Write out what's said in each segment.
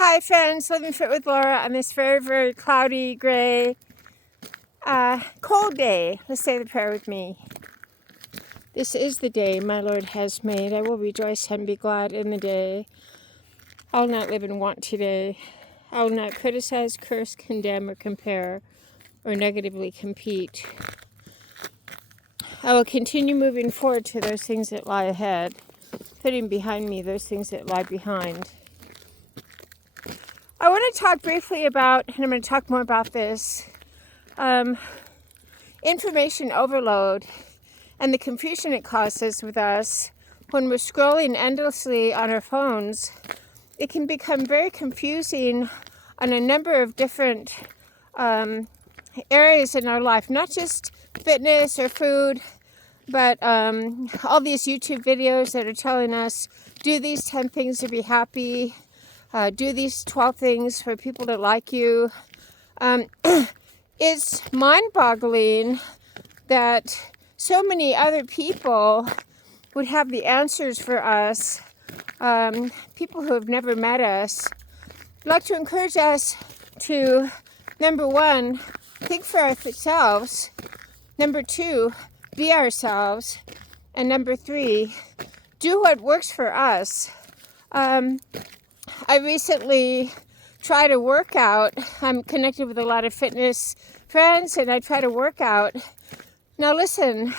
Hi friends, Living Fit with Laura on this very, very cloudy, gray, cold day. Let's say the prayer with me. This is the day my Lord has made. I will rejoice and be glad in the day. I will not live in want today. I will not criticize, curse, condemn, or compare, or negatively compete. I will continue moving forward to those things that lie ahead, putting behind me those things that lie behind. I want to talk briefly about, and I'm going to talk more about this, information overload and the confusion it causes with us when we're scrolling endlessly on our phones. It can become very confusing on a number of different areas in our life, not just fitness or food, but all these YouTube videos that are telling us, do these 10 things to be happy, do these 12 things for people to like you. It's mind-boggling that so many other people would have the answers for us, people who have never met us. I'd like to encourage us to, number one, think for ourselves, number two, be ourselves, and number three, do what works for us. I recently tried a workout. I'm connected with a lot of fitness friends, and I try to work out. Now listen,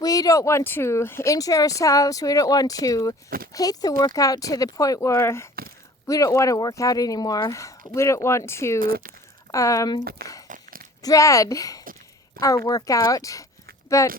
we don't want to injure ourselves. We don't want to hate the workout to the point where we don't want to work out anymore. We don't want to dread our workout. But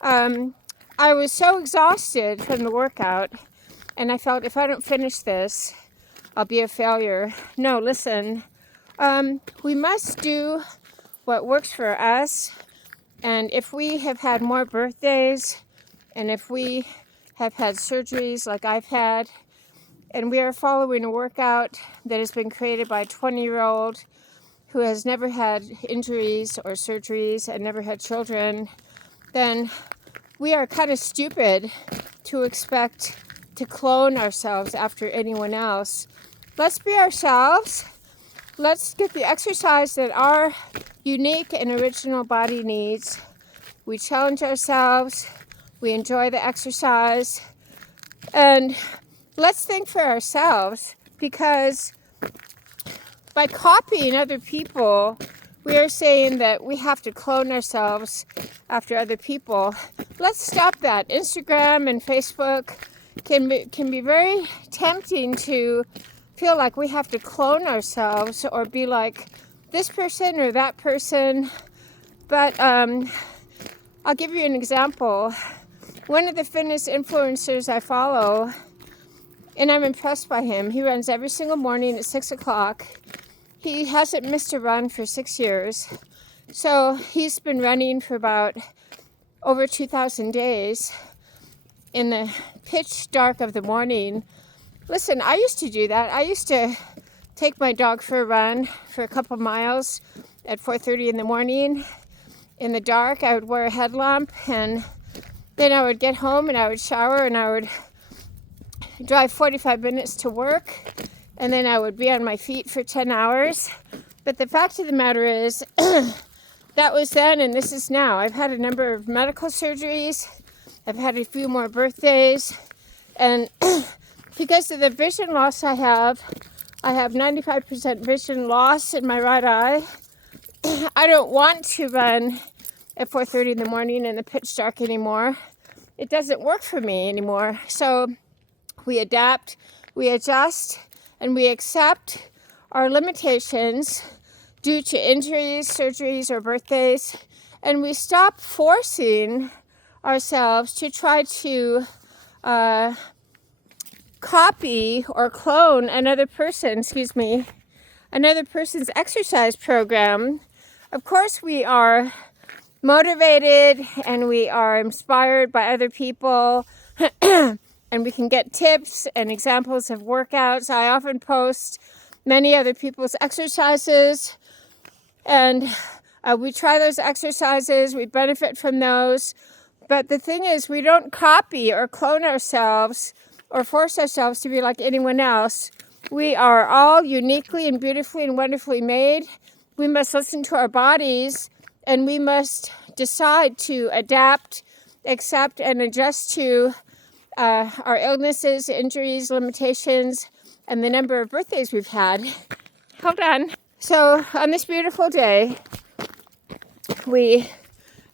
I was so exhausted from the workout, and I felt if I don't finish this, I'll be a failure. No, listen, we must do what works for us. And if we have had more birthdays, and if we have had surgeries like I've had, and we are following a workout that has been created by a 20-year-old who has never had injuries or surgeries and never had children, then we are kind of stupid to expect to clone ourselves after anyone else. Let's be ourselves. Let's get the exercise that our unique and original body needs. We challenge ourselves. We enjoy the exercise. And let's think for ourselves, because by copying other people, we are saying that we have to clone ourselves after other people. Let's stop that. Instagram and Facebook can be very tempting to feel like we have to clone ourselves or be like this person or that person. But I'll give you an example. One of the fitness influencers I follow, and I'm impressed by him, he runs every single morning at 6 o'clock. He hasn't missed a run for 6 years. So he's been running for about over 2,000 days in the pitch dark of the morning. Listen, I used to do that. I used to take my dog for a run for a couple miles at 4:30 in the morning. In the dark, I would wear a headlamp, and then I would get home and I would shower and I would drive 45 minutes to work, and then I would be on my feet for 10 hours. But the fact of the matter is, that was then and this is now. I've had a number of medical surgeries. I've had a few more birthdays, and because of the vision loss I have 95% vision loss in my right eye. I don't want to run at 4:30 in the morning in the pitch dark anymore. It doesn't work for me anymore. So we adapt, we adjust, and we accept our limitations due to injuries, surgeries, or birthdays, and we stop forcing ourselves to try to copy or clone another person's exercise program. Of course, we are motivated and we are inspired by other people, and we can get tips and examples of workouts. I often post many other people's exercises, and we try those exercises, we benefit from those. But the thing is, we don't copy or clone ourselves or force ourselves to be like anyone else. We are all uniquely and beautifully and wonderfully made. We must listen to our bodies, and we must decide to adapt, accept, and adjust to our illnesses, injuries, limitations, and the number of birthdays we've had. Hold on. So on this beautiful day, we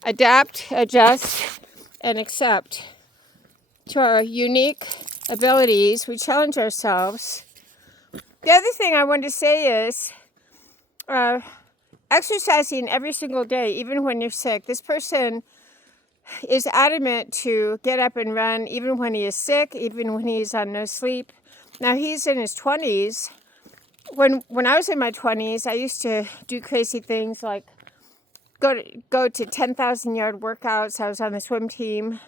adapt, adjust, and accept to our unique abilities. We challenge ourselves. The other thing I want to say is exercising every single day, even when you're sick. This person is adamant to get up and run even when he is sick, even when he's on no sleep. Now, he's in his 20s. When I was in my 20s, I used to do crazy things like go to 10,000-yard workouts. I was on the swim team.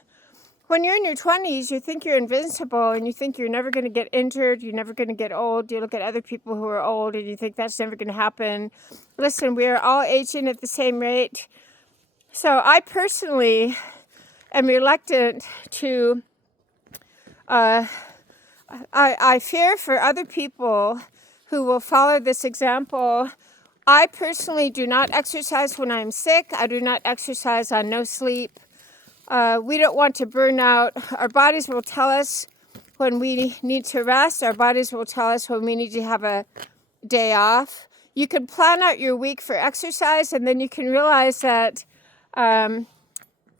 When you're in your 20s, you think you're invincible and you think you're never going to get injured, you're never going to get old. You look at other people who are old and you think that's never going to happen. Listen, we are all aging at the same rate. So I personally am reluctant to, I fear for other people who will follow this example. I personally do not exercise when I'm sick. I do not exercise on no sleep. We don't want to burn out. Our bodies will tell us when we need to rest. Our bodies will tell us when we need to have a day off. You can plan out your week for exercise, and then you can realize that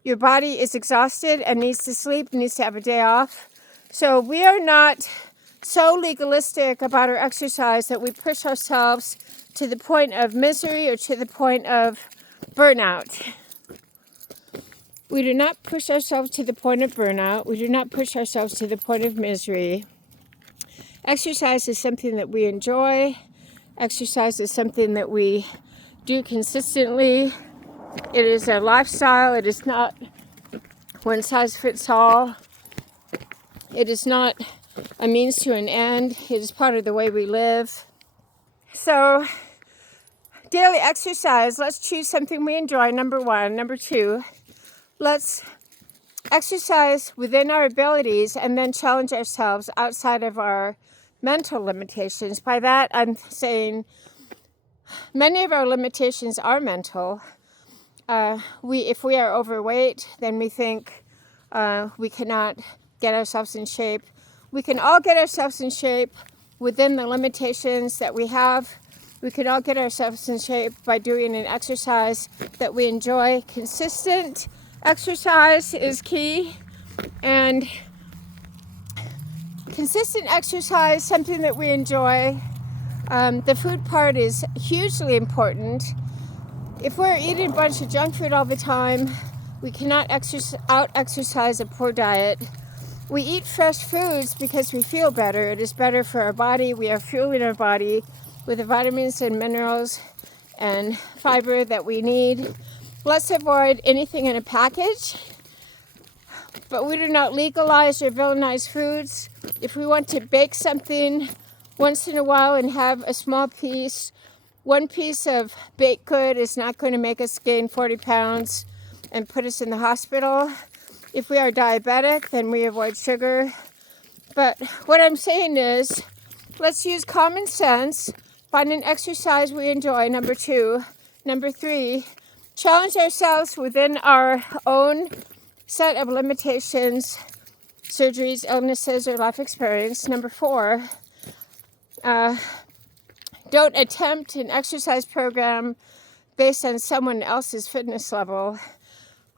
your body is exhausted and needs to sleep, needs to have a day off. So we are not so legalistic about our exercise that we push ourselves to the point of misery or to the point of burnout. We do not push ourselves to the point of burnout. We do not push ourselves to the point of misery. Exercise is something that we enjoy. Exercise is something that we do consistently. It is a lifestyle. It is not one size fits all. It is not a means to an end. It is part of the way we live. So, daily exercise. Let's choose something we enjoy, number one. Number two, let's exercise within our abilities and then challenge ourselves outside of our mental limitations. By that, I'm saying many of our limitations are mental. If we are overweight, then we think we cannot get ourselves in shape. We can all get ourselves in shape within the limitations that we have. We can all get ourselves in shape by doing an exercise that we enjoy. Consistent exercise is key, and consistent exercise, something that we enjoy. The food part is hugely important. If we're eating a bunch of junk food all the time, we cannot out-exercise a poor diet. We eat fresh foods because we feel better. It is better for our body. We are fueling our body with the vitamins and minerals and fiber that we need. Let's avoid anything in a package, but we do not legalize or villainize foods. If we want to bake something once in a while and have a small piece, one piece of baked good is not going to make us gain 40 pounds and put us in the hospital. If we are diabetic, then we avoid sugar. But what I'm saying is, let's use common sense, find an exercise we enjoy, number two. Number three, challenge ourselves within our own set of limitations, surgeries, illnesses, or life experience. Number four, don't attempt an exercise program based on someone else's fitness level.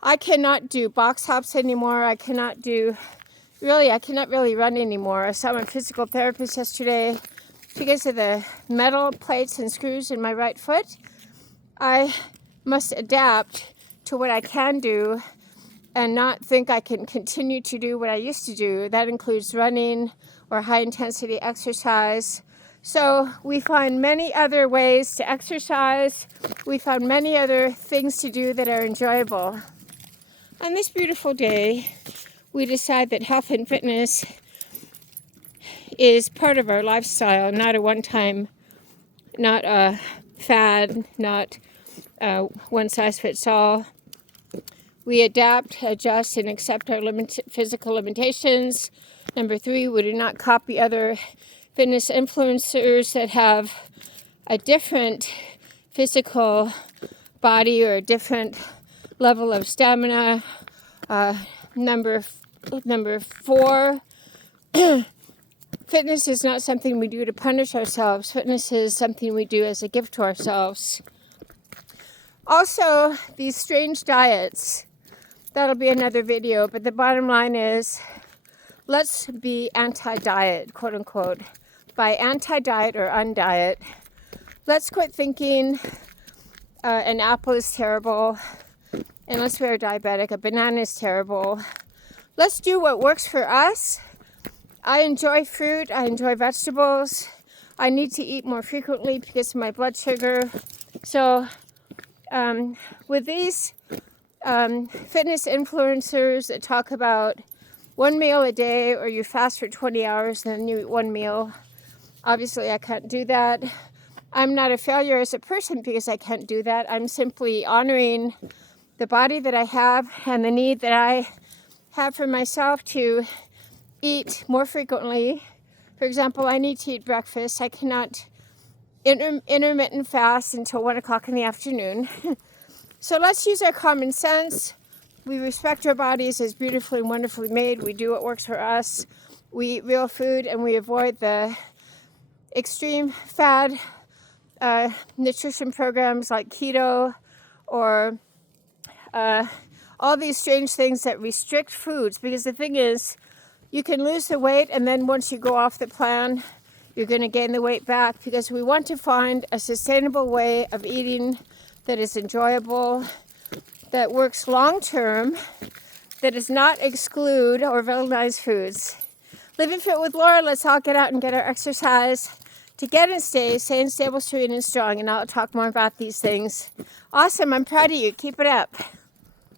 I cannot do box hops anymore. I cannot really run anymore. I saw my physical therapist yesterday because of the metal plates and screws in my right foot. I must adapt to what I can do and not think I can continue to do what I used to do. That includes running or high intensity exercise. So we find many other ways to exercise. We found many other things to do that are enjoyable. On this beautiful day, we decide that health and fitness is part of our lifestyle, not a one-time, not a fad, not one size fits all. We adapt, adjust, and accept our physical limitations. Number three, we do not copy other fitness influencers that have a different physical body or a different level of stamina. Number 4, fitness is not something we do to punish ourselves. Fitness is something we do as a gift to ourselves. Also, these strange diets. That'll be another video, but the bottom line is, let's be anti-diet, quote unquote. By anti-diet or undiet, let's quit thinking an apple is terrible, unless we're diabetic. A banana is terrible. Let's do what works for us. I enjoy fruit. I enjoy vegetables. I need to eat more frequently because of my blood sugar. So with these fitness influencers that talk about one meal a day, or you fast for 20 hours and then you eat one meal, obviously I can't do that. I'm not a failure as a person because I can't do that. I'm simply honoring the body that I have and the need that I have for myself to eat more frequently. For example, I need to eat breakfast. I cannot intermittent fast until 1 o'clock in the afternoon. So let's use our common sense. We respect our bodies as beautifully and wonderfully made. We do what works for us. We eat real food and we avoid the extreme fad nutrition programs like keto or all these strange things that restrict foods. Because the thing is, you can lose the weight and then once you go off the plan, you're going to gain the weight back, because we want to find a sustainable way of eating that is enjoyable, that works long-term, that does not exclude or villianize foods. Living Fit with Laura, let's all get out and get our exercise to get and stay sane, stable, serene, and strong. And I'll talk more about these things. Awesome. I'm proud of you. Keep it up.